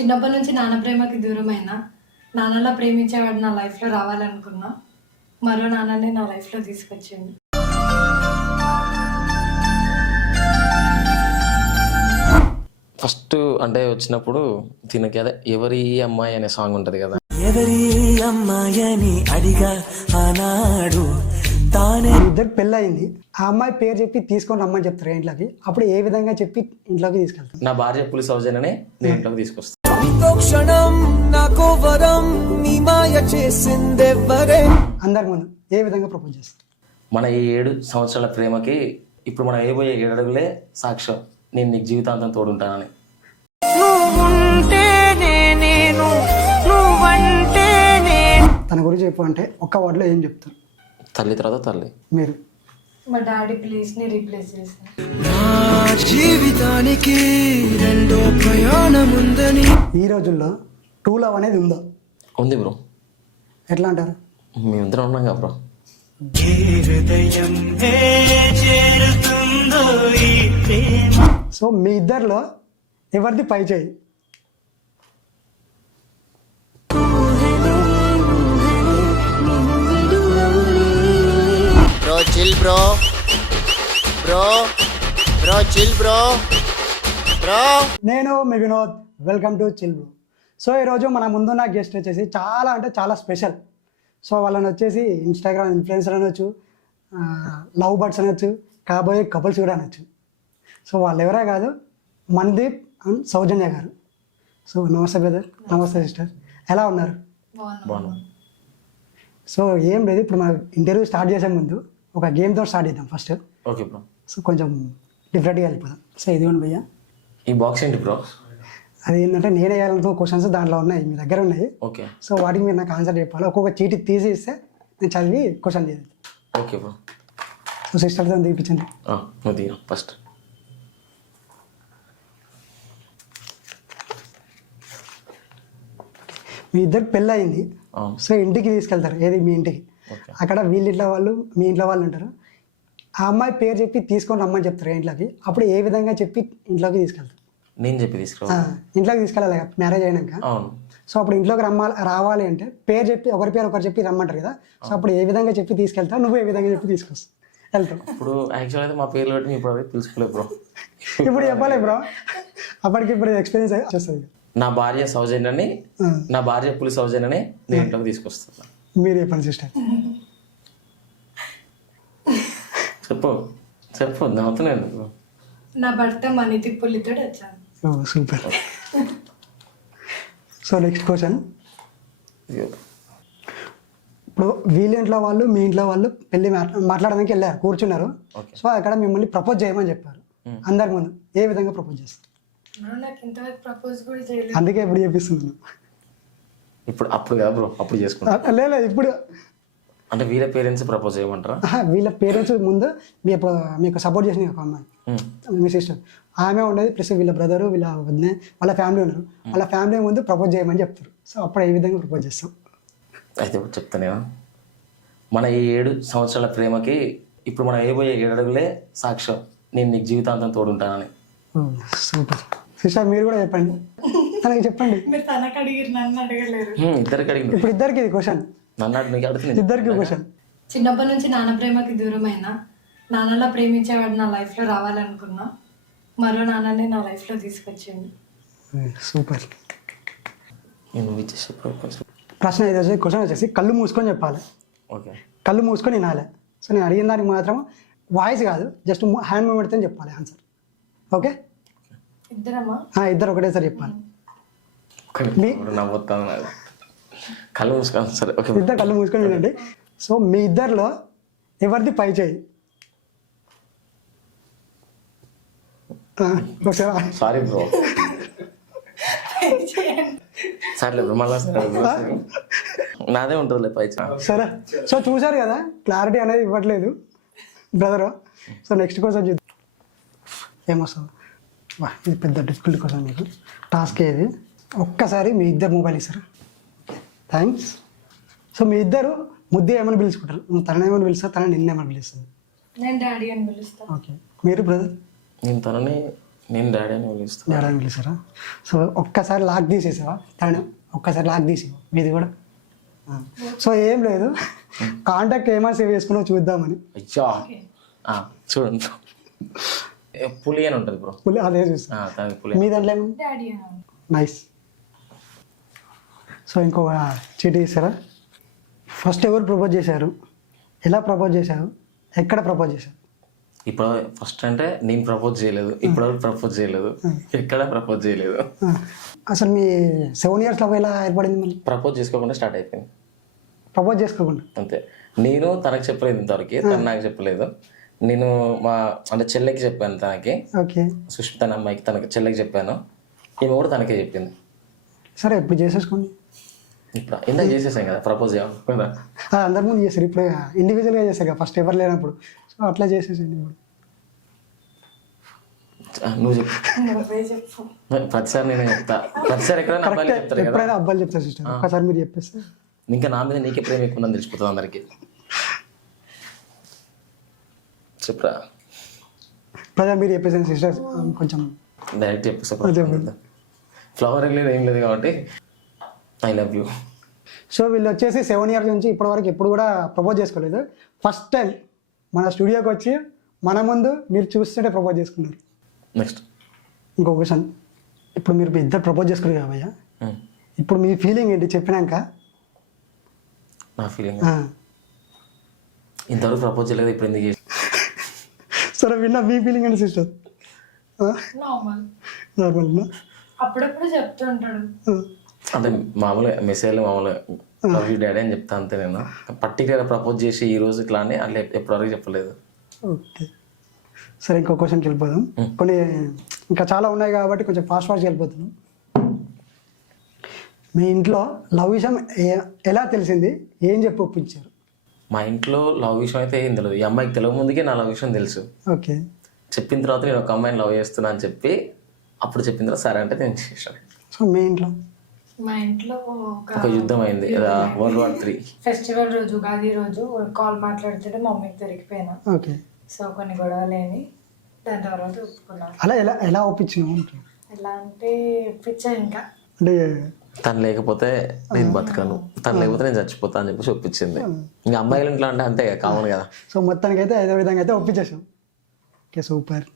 చిన్నప్పటి నుంచి నాన్న ప్రేమకి దూరమైన నాన్నలా ప్రేమించేవాడు నా లైఫ్లో రావాలనుకున్నా. మరో నాన్నని నా లైఫ్లో తీసుకొచ్చింది. ఫస్ట్ అంటే వచ్చినప్పుడు దీనికి అదే ఎవరి అమ్మాయి అనే సాంగ్ ఉంటుంది కదా. ఎవరి అమ్మాయని అడిగా ఆనాడు తానే. ఇద్దరు పెళ్ళయింది, ఆ అమ్మాయి పేరు చెప్పి తీసుకొని రమ్మని చెప్తారు ఇంట్లోకి. అప్పుడు ఏ విధంగా చెప్పి ఇంట్లోకి తీసుకెళ్తారు? నా భార్య పులి సౌజన్యనే నేను ఇంట్లోకి తీసుకొస్తాను. క్షణం నాకు వరం నీ మాయ చేసిందెవ్వరే. అందరి ముందు ఏ విధంగా ప్రపోజ్ చేస్తారు? మన ఈ 7 సంవత్సరాల ప్రేమకి ఇప్పుడు మనం వేయబోయే 7 అడుగులే సాక్ష్యం. నేను నీకు జీవితాంతం తోడుంటానని. తన గురించి చెప్పు అంటే ఒక్క వర్డ్లో ఏం చెప్తారు? తల్లి తర్వాత తల్లి. మీరు? మా డాడీ ప్లేస్ని రీప్లేస్ చేశాను. నా జీవితానికి రెండో ప్రయాణం ఉందని. ఈ రోజుల్లో ట్రూ లవ్ అనేది ఉందా? ఉంది బ్రో. ఎట్లా అంటారు? మేమిద్దరం ఉన్నాం కదా బ్రో. సో మీ ఇద్దరిలో ఎవరిది పై చేయి? Bro, chill bro. Bro chill bro. నేను మీ Vinod, welcome to chill bro. So ఈరోజు మన ముందున్న గెస్ట్ వచ్చేసి చాలా అంటే చాలా స్పెషల్. సో వాళ్ళని వచ్చేసి ఇన్స్టాగ్రామ్ ఇన్ఫ్లుయెన్సర్ అనొచ్చు, లవ్ బర్డ్స్ అనొచ్చు, కాబోయే కపుల్స్ కూడా అనొచ్చు. సో వాళ్ళు ఎవరే కాదు, మన్దీప్ అండ్ సౌజన్య గారు. సో నమస్తే బ్రదర్. నమస్తే సిస్టర్, ఎలా ఉన్నారు? బాగున్నాం. సో ఏం లేదు, ఇప్పుడు మన ఇంటర్వ్యూ స్టార్ట్ చేసే ముందు ఒక గేమ్తో స్టార్ట్ చేద్దాం ఫస్ట్. Okay bro. సో కొంచెం డిఫరెంట్గా వెళ్ళిపోదాం. సో ఇదిగోండి భయ్యా, ఈ బాక్స్ ఏంటి బ్రో? అది ఏంటంటే నేను వేయాలనుకున్న క్వశ్చన్స్ దాంట్లో ఉన్నాయి, మీ దగ్గర ఉన్నాయి. ఓకే. సో వాటికి మీరు నాకు ఆన్సర్ చెప్పాలి. ఒక్కొక్క చీటి తీసి ఇస్తే నేను చదివి క్వశ్చన్ చేయాలి. Okay bro. సో సిస్టర్తో తీపించండి. నువ్వు దిగా ఫస్ట్. మీ ఇద్దరికి పెళ్ళి అయింది, సో ఇంటికి తీసుకెళ్తారు. ఏది మీ ఇంటికి. అక్కడ వీళ్ళ ఇంట్లో వాళ్ళు మీ ఇంట్లో వాళ్ళు ఉంటారు. ఆ అమ్మాయి పేరు చెప్పి తీసుకొని రమ్మని చెప్తారు ఇంట్లోకి. అప్పుడు ఏ విధంగా చెప్పి ఇంట్లోకి తీసుకెళ్తారు? నేను చెప్పి తీసుకురా. ఇంట్లోకి తీసుకెళ్ళాలి మ్యారేజ్ అయినాక. అవును. సో అప్పుడు ఇంట్లోకి రావాలి అంటే పేరు చెప్పి ఒకరి పేరు ఒకరు చెప్పి రమ్మంటారు కదా. సో అప్పుడు ఏ విధంగా చెప్పి తీసుకెళ్తావు? నువ్వు ఏ విధంగా చెప్పి తీసుకొస్తావు వెళ్తావు? ఇప్పుడు యాక్చువల్ అయితే మా పేర్లు బట్టి ఇప్పుడు అవి తెలుసుకోలేదు బ్రో. ఇప్పుడు చెప్పాలి బ్రో, అప్పటికి ఇప్పుడు ఎక్స్పీరియన్స్ వచ్చేస్తుంది. నా భార్య సౌజన్యని, నా భార్య పులి సౌజన్యని నేను ఇంట్లోకి తీసుకొస్తాను. మీరు చెప్పండి సిస్టర్. చెప్పు నవ్వుతున్నాను. నా భర్త మణితి పులితో వచ్చాను. సూపర్. So next question. ఇప్పుడు వీళ్ళ ఇంట్లో వాళ్ళు మీ ఇంట్లో వాళ్ళు పెళ్ళి మాట్లాడడానికి వెళ్ళారు, కూర్చున్నారు. సో అక్కడ మిమ్మల్ని ప్రపోజ్ చేయమని చెప్పారు అందరి ముందు. ఏ విధంగా ప్రపోజ్ చేస్తారు? నాకు ఇంతవరకు ప్రపోజ్ కూడా చేయలేదు. అందుకే ఇప్పుడు చేపిస్తున్నాను. ఇప్పుడు అప్పుడు కదా బ్రో, అప్పుడు చేసుకుంటా. లేదు ఇప్పుడు అంటే వీళ్ళ పేరెంట్స్ ప్రపోజ్ చేయమంటారా? వీళ్ళ పేరెంట్స్ ముందు మీకు సపోర్ట్ చేసిన ఒక అమ్మాయి, మీ సిస్టర్, ఆమె ఉండేది. ప్లస్ వీళ్ళ బ్రదరు, వీళ్ళ వదిన, వాళ్ళ ఫ్యామిలీ ఉన్నారు. వాళ్ళ ఫ్యామిలీ ముందు ప్రపోజ్ చేయమని చెప్తారు. సో అప్పుడు ఏ విధంగా ప్రపోజ్ చేస్తాం? అయితే చెప్తానేనా. మన ఈ 7 సంవత్సరాల ప్రేమకి ఇప్పుడు మనం వేయబోయే 7 అడుగులే సాక్ష్యం. నేను నీకు జీవితాంతం తోడుంటానని. సూపర్. సిస్టర్ మీరు కూడా చెప్పండి, తనకి చెప్పండి. మీరు తనకు అడిగిరు, నన్ను అడగలేరు. ఇద్దరికి అడిగింది. ఇప్పుడు ఇద్దరికి ఇది క్వశ్చన్. నన్ను నీకు అడుగుతుంది. ఇద్దరికి క్వశ్చన్. చిన్నప్పటి నుంచి నాన్న ప్రేమకి దూరమైన నాన్నలా ప్రేమించేవాడు నా లైఫ్లో రావాలనుకున్నా. మరో నాన్నని నా లైఫ్లో తీసుకొచ్చింది. సూపర్. నేను ఇచ్చేసి ప్రశ్న ఇది వచ్చేసి, క్వశ్చన్ వచ్చేసి కళ్ళు మూసుకొని చెప్పాలి. ఓకే. కళ్ళు మూసుకొని వినాలి. సో నేను అడిగిన దానికి మాత్రం వాయిస్ కాదు, జస్ట్ హ్యాండ్ మూమెంట్తో చెప్పాలి ఆన్సర్. ఓకే? ఇద్దరమ్మా? ఇద్దరు ఒకటేసారి చెప్పాలి. నవ్వుతాను. కళ్ళు మూసుకోవాలి. సరే ఓకే. ఇద్దరు కళ్ళు మూసుకొని వినండి. సో మీ ఇద్దరిలో ఎవరిది పై చేయి? Sorry bro. సర్లే బ్రో, మళ్ళీ నాదే ఉంటుందిలే పై చేయి. సరే. సో చూసారు కదా, క్లారిటీ అనేది ఇవ్వట్లేదు బ్రదరు. సో నెక్స్ట్ క్వశ్చన్ చూద్దాం. ఏమొస్తుంది? ఇది పెద్ద డిఫికల్ట్ క్వశ్చన్. మీకు టాస్క్ ఏది? ఒక్కసారి మీ ఇద్దరు మొబైల్ ఇస్తారా? థ్యాంక్స్. సో మీ ఇద్దరు ముద్దు ఏమని పిలుచుకుంటారు? నువ్వు తనని ఏమని పిలుస్తా, తన నిన్న ఏమని పిలుస్తుంది? నేను డాడీ అని పిలుస్తాను. ఓకే. మీరు బ్రదర్? నేను తనని నేను డాడీ అని పిలుస్తాను. డాడీ అని పిలుస్తారా? సో ఒక్కసారి లాక్ తీసేసావా తను? ఒక్కసారి లాక్ తీసేవా మీది కూడా? సో ఏం లేదు, కాంటాక్ట్ ఏమైనా సేవ్ చేసుకున్నావు చూద్దామని. అయ్యా చూడండి, పులి అని ఉంటుంది బ్రో. పులి అదే చూస్తా. తనకి పులి. మీ దాంట్లో ఏమన్నా? Daddy nice. సో ఇంకొక చీటీ ఇస్తారా? ఫస్ట్ ఎవరు ప్రపోజ్ చేశారు, ఎలా ప్రపోజ్ చేశారు, ఎక్కడ ప్రపోజ్ చేశారు? ఇప్పుడు ఫస్ట్ అంటే నేను ప్రపోజ్ చేయలేదు, ఇప్పటివరకు ప్రపోజ్ చేయలేదు, ఎక్కడ ప్రపోజ్ చేయలేదు. అసలు మీ 7 years లవ్ ఎలా ఏర్పడింది? మళ్ళీ ప్రపోజ్ చేసుకోకుండా స్టార్ట్ అయిపోయింది ప్రపోజ్ చేసుకోకుండా? అంతే. నేను తనకు చెప్పలేదు ఇంతవరకు, తను నాకు చెప్పలేదు. నేను మా అంటే చెల్లెకి చెప్పాను తనకి, ఓకే. సుష్మిత అనే అమ్మాయికి తనకి చెల్లెకి చెప్పాను, ఈమె కూడా తనకే చెప్పింది. సరే ఇప్పుడు చేసేసుకోండి. ఇప్పుడు ఇందాక చేసేసాం కదా ప్రపోజ్ కదా. అందరి ముందు చేస్తారు, ఇప్పుడు ఇండివిజువల్గా చేస్తారు కదా ఫస్ట్ ఎవరు లేనప్పుడు. సో అట్లా చేసేసండి ఇప్పుడు. నువ్వు చెప్పు. చెప్పు. ప్రతిసారి నేను చెప్తా, ప్రతిసారి ఎక్కడైనా అబ్బాయిలు చెప్తారు కదా. ఎప్పుడైనా అబ్బాయిలు చెప్తారు సిస్టర్, ఒక్కసారి మీరు చెప్పేస్తే ఇంకా నా మీద నీకే ప్రేమ ఎక్కువ ఉందని తెలిసిపోతుంది అందరికి. చెప్పరా? ప్రజా మీరు చెప్పేసాను సిస్టర్, కొంచెం డైరెక్ట్ చెప్పేస్తా. ఫ్లవర్ లేదు ఏం లేదు కాబట్టి ఐ లవ్ యూ. సో వీళ్ళు వచ్చేసి 7 years నుంచి ఇప్పటివరకు ఎప్పుడు కూడా ప్రపోజ్ చేసుకోలేదు. ఫస్ట్ టైం మన స్టూడియోకి వచ్చి మన ముందు మీరు చూస్తుంటే ప్రపోజ్ చేసుకున్నారు. నెక్స్ట్ ఇంకో క్వశ్చన్, ఇప్పుడు మీరు ఇద్దరు ప్రపోజ్ చేసుకున్నారు కాబయ్యా, ఇప్పుడు మీ ఫీలింగ్ ఏంటి చెప్పినాక? నా ఫీలింగ్ ఇంతవరకు ప్రపోజ్ చేయలేదు, ఇప్పుడు ఎందుకు చేసి. సరే విన్నా, మీ ఫీలింగ్ ఏంటి సిస్టర్? నార్మల్. నార్మల్ అప్పుడప్పుడు చెప్తుంటాడు. అంటే మామూలుగా మెసేజ్లు మామూలుగా లవ్ యూ డాడీ అని చెప్తా అంతే. నేను పర్టికులర్ ప్రపోజ్ చేసి ఈ రోజు ఇట్లా అని అట్లా ఎప్పటివరకు చెప్పలేదు. ఓకే. సరే ఇంకో క్వశ్చన్కి వెళ్ళిపోదాం. కొన్ని ఇంకా చాలా ఉన్నాయి కాబట్టి కొంచెం ఫాస్ట్గా వెళ్ళిపోతున్నాం. మీ ఇంట్లో లవ్ విషయం ఎలా తెలిసింది, ఏం చెప్పి ఒప్పించారు? మా ఇంట్లో లవ్ విషయం అయితే ఏం తెలియదు. ఈ అమ్మాయికి తెలియక ముందుకే నా లవ్ విషయం తెలుసు. ఓకే. చెప్పిన తర్వాత నేను ఒక అమ్మాయిని లవ్ చేస్తున్నా అని చెప్పి అప్పుడు చెప్పిన తర్వాత సరే అంటే నేను చేశాను. సో మీ ఇంట్లో? మా ఇంట్లో ఒక యుద్ధం అయింది కదా, World War III ఫెస్టివల్ రోజు, ఉగాది రోజు కాల్ మాట్లాడుతుంటే మమ్మీకి దొరికిపోయినా. ఓకే. సో కొన్ని గొడవలేని దాని తర్వాత ఒప్పుకున్నాను. అలా ఎలా ఎలా ఒప్పించినావు? ఎలా అంటే పిచ్చా ఇంకా అంటే తను లేకపోతే నేను బతకను, తను లేకపోతే నేను చచ్చిపోతా అని చెప్పి ఒప్పించింది. ఇంకా అమ్మాయిల ఇంట్లో అంటే అంతే కదా, కామన్ కదా. సో మొత్తానికి అయితే ఏదో విధంగా అయితే ఒప్పించేసాం. Okay super.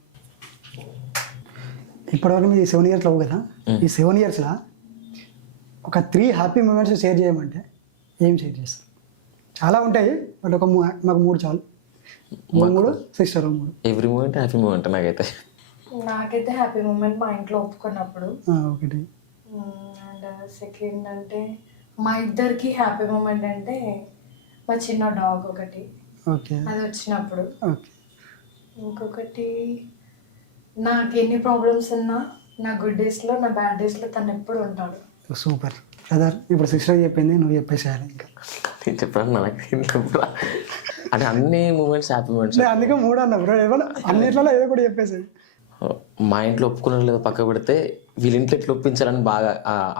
ఇప్పటివరకు మీ 7 years లవ్ కదా, ఈ 7 yearsలో ఒక 3 హ్యాపీ మూమెంట్స్ షేర్ చేయమంటే ఏం షేర్ చేస్తారు? చాలా ఉంటాయి బట్ ఒక మాకు 3 చాలు. 3 sister 3. Every moment happy moment నాకైతే. నాకైతే హ్యాపీ మూమెంట్ మా ఇంట్లో ఒప్పుకున్నప్పుడు. ఒకటి. అండ్ సెకండ్ అంటే మా ఇద్దరికి హ్యాపీ మూమెంట్ అంటే మా చిన్న డాగ్ ఒకటి, ఓకే, అది వచ్చినప్పుడు. ఓకే. ఇంకొకటి నాకు ఎన్ని ప్రాబ్లమ్స్ ఉన్నా నా గుడ్ డేస్లో నా బ్యాడ్ డేస్లో తను ఎప్పుడు ఉంటాడు. Super brother. ఇప్పుడు సిస్టర్ చెప్పింది, నువ్వు చెప్పేసేయాలి. ఇంకా నేను చెప్పాను నాకు అంటే అన్ని మూమెంట్స్ హ్యాపీ మూమెంట్స్. అందుకే 3 అన్నా బ్రో, ఏమన్నా అన్నిట్లలో ఏదో కూడా చెప్పేసేది. మా ఇంట్లో ఒప్పుకున్నారు లేదో పక్క పెడితే వీళ్ళ ఇంట్లో ఎట్లా ఒప్పించాలని బాగా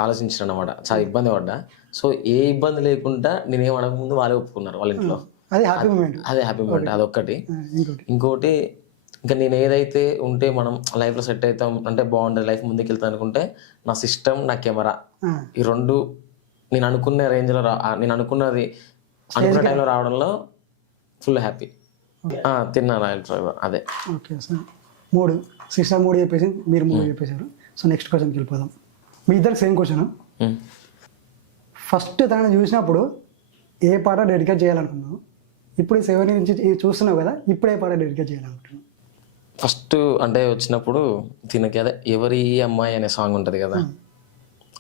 ఆలోచించాను అనమాట. చాలా ఇబ్బంది పడ్డా. సో ఏ ఇబ్బంది లేకుండా నేనేం అడగక ముందు వాళ్ళే ఒప్పుకున్నారు వాళ్ళ ఇంట్లో. అది హ్యాపీ మూమెంట్. అదే హ్యాపీ మూమెంట్, అదొక్కటి. ఇంకోటి ఇంకా నేను ఏదైతే ఉంటే మనం లైఫ్లో సెట్ అవుతాం అంటే బాగుంటుంది, లైఫ్ ముందుకు వెళ్తాం అనుకుంటే నా సిస్టమ్, నా కెమెరా, ఈ 2 నేను అనుకున్న రేంజ్లో నేను అనుకున్నది అనుకున్న టైంలో రావడంలో ఫుల్ హ్యాపీ. తిన్నాను అదే. Okay sir. 3 సిస్టర్ 3 చెప్పేసి, మీరు 3 చెప్పేశారు. సో నెక్స్ట్ క్వశ్చన్కి వెళ్ళిపోదాం. మీ ఇద్దరికి సేమ్ క్వశ్చన్. ఫస్ట్ తనని చూసినప్పుడు ఏ పాట డెడికేట్ చేయాలనుకున్నావు? ఇప్పుడు 7 years నుంచి చూస్తున్నావు కదా, ఇప్పుడు ఏ పాట డెడికేట్ చేయాలనుకుంటున్నావు? ఫస్ట్ అంటే వచ్చినప్పుడు దీనికి అదే ఎవరి అమ్మాయి అనే సాంగ్ ఉంటుంది కదా,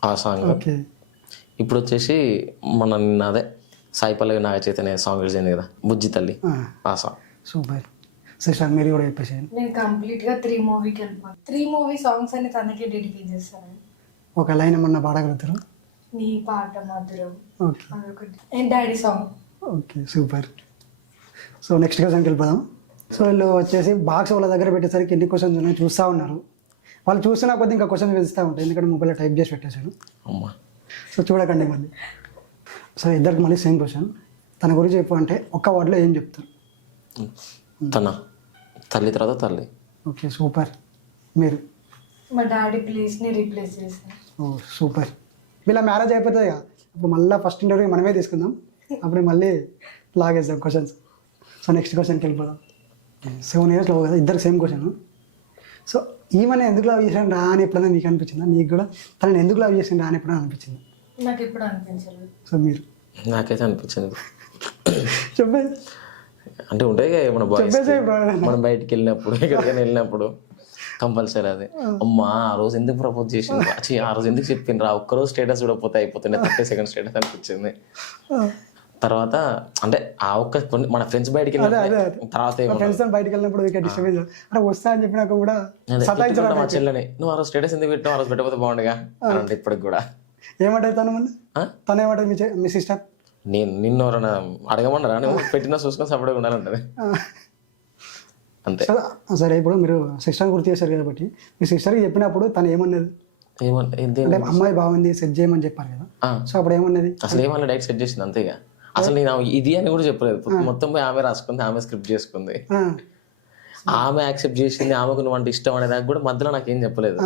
ఆ సాంగ్. ఓకే. ఇప్పుడు వచ్చేసి మన నిన్న అదే సాయి పల్లవి నాగ చైతన్య సాంగ్ రిలీజ్ అయింది కదా, బుజ్జి తల్లి, ఆ సాంగ్. సూపర్. సిస్టర్ మీరు కూడా చెప్పేసాను. నేను కంప్లీట్గా 3 మూవీకి వెళ్ళిపోతాను. 3 మూవీ సాంగ్స్ అని తనకి డెడికేట్ చేస్తాను. ఒక లైన్ ఏమన్నా పాడగలుగుతారు? నీ పాట మధురం, ఓకే. అదొకటి. And daddy song. Okay super. So next క్వశ్చన్కి వెళ్ళిపోదాం. సో వీళ్ళు వచ్చేసి బాక్స్ వాళ్ళ దగ్గర పెట్టేసరికి ఎన్ని క్వశ్చన్స్ ఉన్నాయో చూస్తూ ఉన్నారు. వాళ్ళు చూస్తున్నా కొద్ది ఇంకా క్వశ్చన్స్ వేస్తూ ఉంటాయి, ఎందుకంటే మొబైల్లో టైప్ చేసి పెట్టేశాను. అమ్మా సో చూడకండి మళ్ళీ. సో ఇద్దరికి మళ్ళీ సేమ్ క్వశ్చన్. తన గురించి చెప్పు అంటే ఒక్క వర్డ్లో ఏం చెప్తారు? తన తల్లి తర్వాత తల్లి. Okay super. మీరు? మా డాడీ ప్లేస్ని రీప్లేస్ చేశాను. ఓ సూపర్. వీళ్ళ మ్యారేజ్ అయిపోతుంది కదా, ఇప్పుడు మళ్ళీ ఫస్ట్ ఇంటర్వ్యూ మనమే తీసుకుందాం, అప్పుడు మళ్ళీ లాగేద్దాం క్వశ్చన్స్. సో నెక్స్ట్ క్వశ్చన్కి వెళ్ళిపోదాం. 7 years లవ్ కదా, ఇద్దరు సేమ్ క్వశ్చన్. సో ఈమెను ఎందుకు లవ్ చేసాను రా అని ఎప్పుడైనా మీకు అనిపించిందా? నీకు కూడా తనని ఎందుకు లవ్ చేసాను రా అని ఎప్పుడైనా అనిపించింది? నాకు ఎప్పుడు అనిపించలేదు. సో మీరు నాకైతే అనిపించింది. చెప్పే అంటే ఉంటాయి కదా మన బాయ్స్, చెప్పేసే బ్రో. మనం బయటికి వెళ్ళినప్పుడు ఎక్కడికైనా వెళ్ళినప్పుడు కంపల్సరీ అది, అమ్మా ఆ రోజు ఎందుకు ప్రపోజ్ చేసింది, ఆ రోజు ఎందుకు చెప్పిండ్రా, ఒక్కరోజు స్టేటస్ చూడకపోతే అయిపోతుంది, 30 seconds స్టేటస్ అనిపించింది. తర్వాత అంటే ఆ ఒక్క మన ఫ్రెండ్స్ బయటికి తర్వాత ఫ్రెండ్స్ బయటకు వెళ్ళినప్పుడు డిస్టర్బెన్స్ అంటే వస్తా అని చెప్పినాక కూడా సతాయించడం. మా చెల్లెని నువ్వు ఆ రోజు స్టేటస్ ఎందుకు పెట్టావు, ఆ రోజు పెట్టకపోతే బాగుండగా అని అంటే ఇప్పటికి కూడా ఏమంటారు తను ముందు, తను ఏమంటారు మీ సిస్టర్? నిన్ను ఎవరైనా అడగమన్నారా, నువ్వు పెట్టినా చూసుకొని సపరేట్గా ఉండాలంటది అంతే. సరే ఇప్పుడు మీరు సిస్టర్ గుర్తు చేశారు కాబట్టి మీ సిస్టర్కి చెప్పినప్పుడు తను ఏమన్నది? అంటే అమ్మాయి బాగుంది సెట్ చేయమని చెప్పారు కదా, సో అప్పుడు ఏమన్నది? అసలు ఏమన్నా డైరెక్ట్ సెట్ చేసింది అంతేగా, అసలు నేను ఇది అని కూడా చెప్పలేదు. మొత్తం పోయి ఆమె రాసుకుంది, ఆమె స్క్రిప్ట్ చేసుకుంది, ఆమె యాక్సెప్ట్ చేసింది, ఆమెకు నువ్వు అంటే ఇష్టం అనే దాకా కూడా మధ్యలో నాకేం చెప్పలేదు.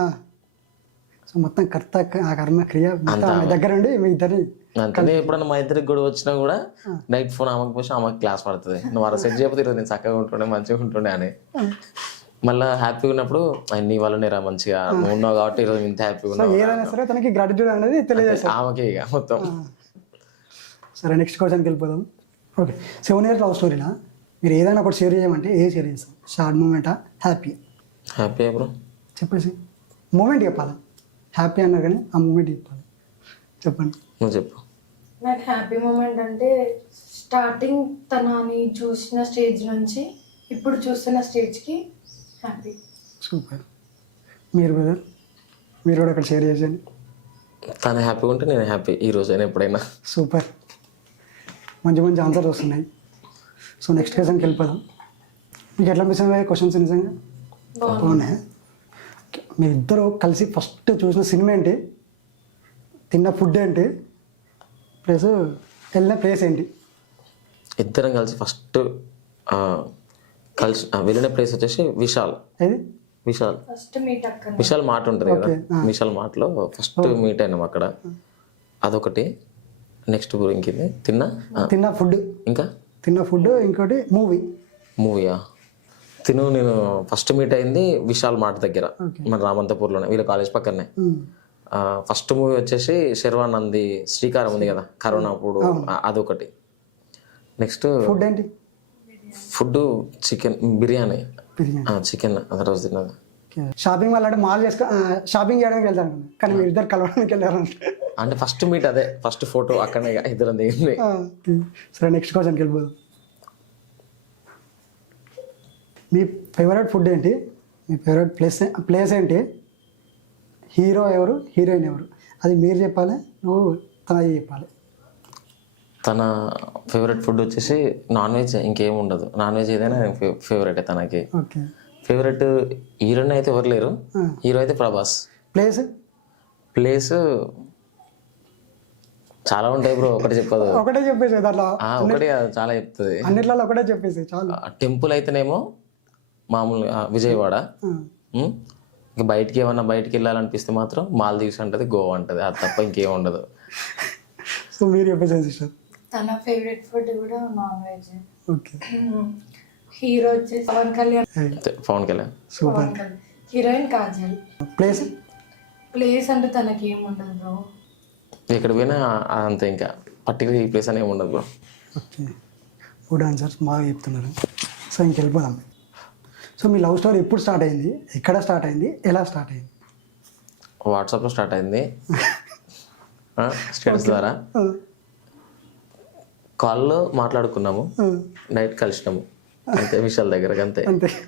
సో మొత్తం కర్మ క్రియ దగ్గర ఉండి మీ ఇద్దరిని అంతే. ఎప్పుడన్నా మా ఇద్దరికి కూడా వచ్చినా కూడా నైట్ ఫోన్ ఆమెకు పోసి ఆమెకు క్లాస్ పడుతుంది, నువ్వు అలా సెట్ చేయకపోతే ఈరోజు నేను చక్కగా ఉంటుండే మంచిగా ఉంటుండే అని. మళ్ళీ హ్యాపీగా ఉన్నప్పుడు నీ వల్ల నేరా మంచిగా నువ్వు ఉన్నావు కాబట్టి ఈరోజు ఇంత హ్యాపీగా ఉన్నావు. ఏదైనా సరే తనకి గ్రాటిట్యూడ్ అనేది తెలియజేస్తారు ఆమెకి ఇక మొత్తం. సరే నెక్స్ట్ క్వశ్చన్కి వెళ్ళిపోదాం. ఓకే, 7 years లవ్ స్టోరీనా మీరు ఏదైనా ఒకటి షేర్ చేయమంటే ఏ షేర్ చేస్తాం? షార్ట్ మూమెంటా, హ్యాపీ? హ్యాపీ బ్రో చెప్పేసి మూమెంట్ చెప్పాలి. హ్యాపీ అన్నారు కానీ ఆ మూమెంట్ చెప్పాలి, చెప్పండి. నువ్వు చెప్పు. నాకు హ్యాపీ మూమెంట్ అంటే స్టార్టింగ్ తనని చూసిన స్టేజ్ నుంచి ఇప్పుడు చూస్తున్న స్టేజ్కి హ్యాపీ. సూపర్. మీరు బ్రదర్, మీరు కూడా అక్కడ షేర్ చేసేయండి. తను హ్యాపీగా ఉంటే నేను హ్యాపీ ఈ రోజైనా ఎప్పుడైనా. సూపర్, మంచి మంచి ఆన్సర్స్ వస్తున్నాయి. సో నెక్స్ట్ క్వశ్చన్కి వెళ్ళిపోదాం. మీకు ఎట్లా అనిపిస్తుంది క్వశ్చన్స్ నిజంగా బాగున్నాయి? మీరు ఇద్దరు కలిసి ఫస్ట్ చూసిన సినిమా ఏంటి, తిన్న ఫుడ్ ఏంటి, ప్లస్ వెళ్ళిన ప్లేస్ ఏంటి? ఇద్దరం కలిసి ఫస్ట్ కలిసి వెళ్ళిన ప్లేస్ వచ్చేసి విశాల్. ఏది? విశాల్ ఫస్ట్ మీట్ అక్కడ విశాల్ మాట ఉంటుంది కదా, విశాల్ మాటలో ఫస్ట్ మీట్ అయినాం అక్కడ, అదొకటి. నెక్స్ట్ ఇంకేంది తిన్న ఫుడ్, ఇంకా తిన్న ఫుడ్, ఇంకోటి మూవీయా. నేను ఫస్ట్ మీట్ అయింది విశాల్ మాట దగ్గర, మన రామంతపూర్లోనే, వీళ్ళ కాలేజ్ పక్కనే. ఫస్ట్ మూవీ వచ్చేసి శర్వానంది శ్రీకారం ఉంది కదా కరోనా అప్పుడు, అదొకటి. నెక్స్ట్ ఫుడ్ ఏంటి? ఫుడ్ చికెన్ బిర్యానీ, చికెన్ అది రోజు తిన్నది. షాపింగ్ వల్ల అంటే మాల్ షాపింగ్ చేయడానికి వెళ్తాను కానీ మీరు ఇద్దరు కలవడానికి వెళ్ళారంటే అంటే ఫస్ట్ మీట్ అదే, ఫస్ట్ ఫోటో అక్కడనే ఇద్దరం దిగింది. సరే నెక్స్ట్ క్వశ్చన్కి వెళ్ళిపోదాం. మీ ఫేవరెట్ ఫుడ్ ఏంటి, మీ ఫేవరెట్ ప్లేస్ ఏంటి, హీరో ఎవరు, హీరోయిన్ ఎవరు? అది మీరు చెప్పాలి, నువ్వు తనది చెప్పాలి. తన ఫేవరెట్ ఫుడ్ వచ్చేసి నాన్ వెజ్, ఇంకేం ఉండదు. నాన్ వెజ్ ఏదైనా ఫేవరెట్ తనకి. ఓకే. ఫేవరెట్ హీరోయిన్ అయితే ఎవరు లేరు, హీరో అయితే ప్రభాస్. ప్లేస్ చాలా ఉంటాయి బ్రో, ఒకటి చెప్పదు. ఒకటే చెప్పేసి దాంట్లో ఒకటి చాలా చెప్తుంది, అన్నిట్లో ఒకటే చెప్పేసి చాలు. టెంపుల్ అయితేనేమో మామూలుగా విజయవాడ, ఇంకా బయటికి ఏమన్నా బయటికి వెళ్ళాలనిపిస్తే మాత్రం మాల్దీవ్స్ అంటది, గోవా అంటది, అది తప్ప ఇంకేం ఉండదు. సో మీరు చెప్పేసి సిస్టర్. తన ఫేవరెట్ ఫుడ్ కూడా నాన్ వెజ్. ఓకే. హీరో వచ్చేసి Pawan Kalyan. Super. Heroine Kajal. Place అంటే తనకి ఏం ఉండదు బ్రో, ఎక్కడ పోయినా అంతే, ఇంకా పర్టికులర్ ఈ ప్లేస్ అని ఏమి ఉండదు బ్రో. ఓకే, గుడ్ ఆన్సర్స్, బాగా చెప్తున్నారు. సో ఇంక వెళ్ళిపోదాం. సో మీ లవ్ స్టోరీ ఎప్పుడు స్టార్ట్ అయింది, ఎక్కడ స్టార్ట్ అయింది, ఎలా స్టార్ట్ అయింది? వాట్సాప్లో స్టార్ట్ అయింది, స్టేటస్ ద్వారా. కాల్లో మాట్లాడుకున్నాము, నైట్ కలిసినాము, అంతే విషయాల దగ్గర, అంతే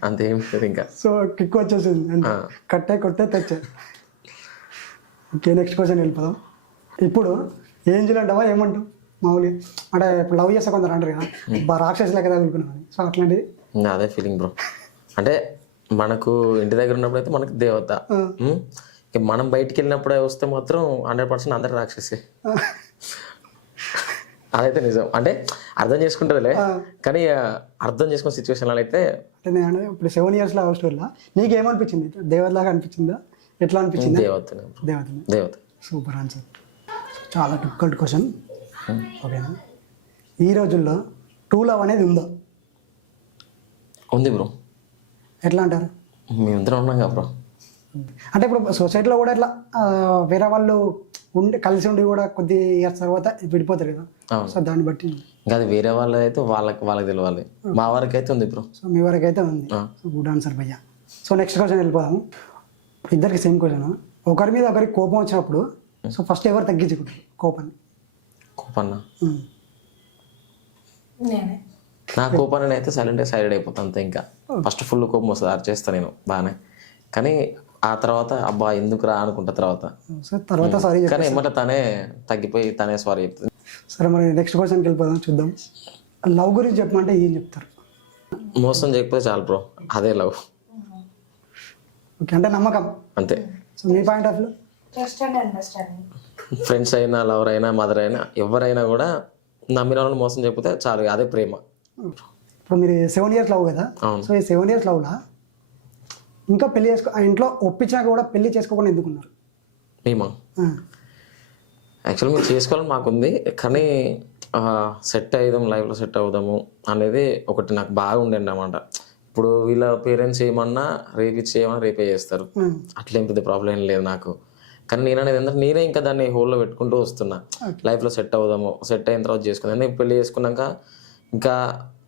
అంతే ఏం లేదు ఇంకా. సో కిక్ వచ్చేసింది, కొట్టే తెచ్చా. ఓకే, నెక్స్ట్ క్వశ్చన్ వెళ్ళిపోదాం. ఇప్పుడు ఏంజిల్ అంటావా ఏమంటావు మామూలుగా? అంటే ఇప్పుడు లవ్ చేస్తే కొందరు అంటారు కదా రాక్షసు లెక్క తగులుకున్నాను, సో అట్లాంటిది? అదే ఫీలింగ్ బ్రో. అంటే మనకు ఇంటి దగ్గర ఉన్నప్పుడు అయితే మనకు దేవత, మనం బయటికి వెళ్ళినప్పుడే వస్తే మాత్రం 100% అందరు రాక్షసే. అదైతే నిజం, అంటే అర్థం చేసుకుంటుందిలే, కానీ అర్థం చేసుకున్న సిచ్యువేషన్లో అయితే. అంటే నేను ఇప్పుడు 7 years లవ్ స్టోరీలా నీకేమనిపించింది, దేవతలాగా అనిపించిందా ఎట్లా అనిపించింది? దేవతనే bro. దేవతనే. దేవత. Super answer. చాలా డిఫికల్ట్ క్వశ్చన్. ఓకేనా, ఈ రోజుల్లో ట్రూ లవ్ అనేది ఉందో? ఉంది బ్రో. ఎట్లా అంటారు? మేమిద్దరం ఉన్నాం కదా బ్రో. అంటే ఇప్పుడు సొసైటీలో కూడా ఇట్లా వేరే వాళ్ళు కలిసి ఉండి కూడా కొద్ది ఇయర్స్ తర్వాత విడిపోతారు కదా, సో దాన్ని బట్టి. ఇంకా అది వేరే వాళ్ళది అయితే వాళ్ళకి తెలియాలి. మా వారికి అయితే ఉంది బ్రో. సో మీ వరకు అయితే ఉంది. గుడ్ ఆన్సర్ భయ్యా. సో నెక్స్ట్ క్వశ్చన్ వెళ్ళిపోదాము. ఇద్దరికి సేమ్ క్వశ్చన్. ఒకరి మీద ఒకరికి కోపం వచ్చినప్పుడు సో ఫస్ట్ ఎవరు తగ్గించుకుంటారు కోపాన్ని? కోపన్న నేనే. నా కోపాన్ని అయితే సైలెంట్ అయిపోతాను అంతే. ఇంకా ఫస్ట్ ఫుల్ కోపం వస్తుంది, అరిచేస్తాను నేను బాగానే. కానీ ఆ తర్వాత అబ్బా ఎందుకు రా అనుకుంటా తర్వాత. సో తర్వాత సారీ కానీ ఏమంటే తనే తగ్గిపోయి తనే సారీ చెప్తుంది. సరే, మరి నెక్స్ట్ క్వశ్చన్కి వెళ్ళిపోదాం, చూద్దాం. లవ్ గురించి చెప్పమంటే ఏం చెప్తారు? మోసం చేయకపోతే చాలు బ్రో, అదే లవ్. ఓకే, అంటే నమ్మకం అంతే. So me point of view? Trust and understanding. Friends అయినా లవర్ అయినా మదర్ అయినా ఎవరైనా కూడా నమ్మిన వాళ్ళని మోసం చేయకపోతే చాలు, అదే ప్రేమ. ఇప్పుడు మీరు 7 years లవ్ కదా, అవును. సో ఈ 7 years లవ్లా ఇంకా పెళ్లి ఆ ఇంట్లో ఒప్పించాక కూడా పెళ్లి చేసుకోకుండా ఎందుకున్నారు? మేమా యాక్చువల్గా మేము చేసుకోవాలని మాకుంది, కానీ సెట్ అయ్యాం, లైఫ్లో సెట్ అవుదాము అనేది ఒకటి నాకు బాగా ఉండేది అన్నమాట. ఇప్పుడు వీళ్ళ పేరెంట్స్ ఏమన్నా రేపు చేయమన్నా రేపే చేస్తారు, అట్లేం పెద్ద ప్రాబ్లం ఏం లేదు నాకు. కానీ నేను అనేది ఏంటంటే నేనే ఇంకా దాన్ని హోల్లో పెట్టుకుంటూ వస్తున్నా. లైఫ్లో సెట్ అవుదాము, సెట్ అయిన తర్వాత చేసుకుందాం. నేను పెళ్లి చేసుకున్నాక ఇంకా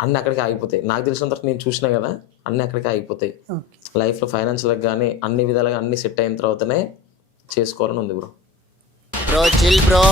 అన్నీ అక్కడికి ఆగిపోతాయి. నాకు తెలిసినంత నేను చూసినా కదా, అన్నీ అక్కడికి ఆగిపోతాయి. లైఫ్లో ఫైనాన్షియల్గా కానీ అన్ని విధాలుగా అన్ని సెట్ అయిన తర్వాతనే చేసుకోవాలని ఉంది బ్రో. Bro chill bro.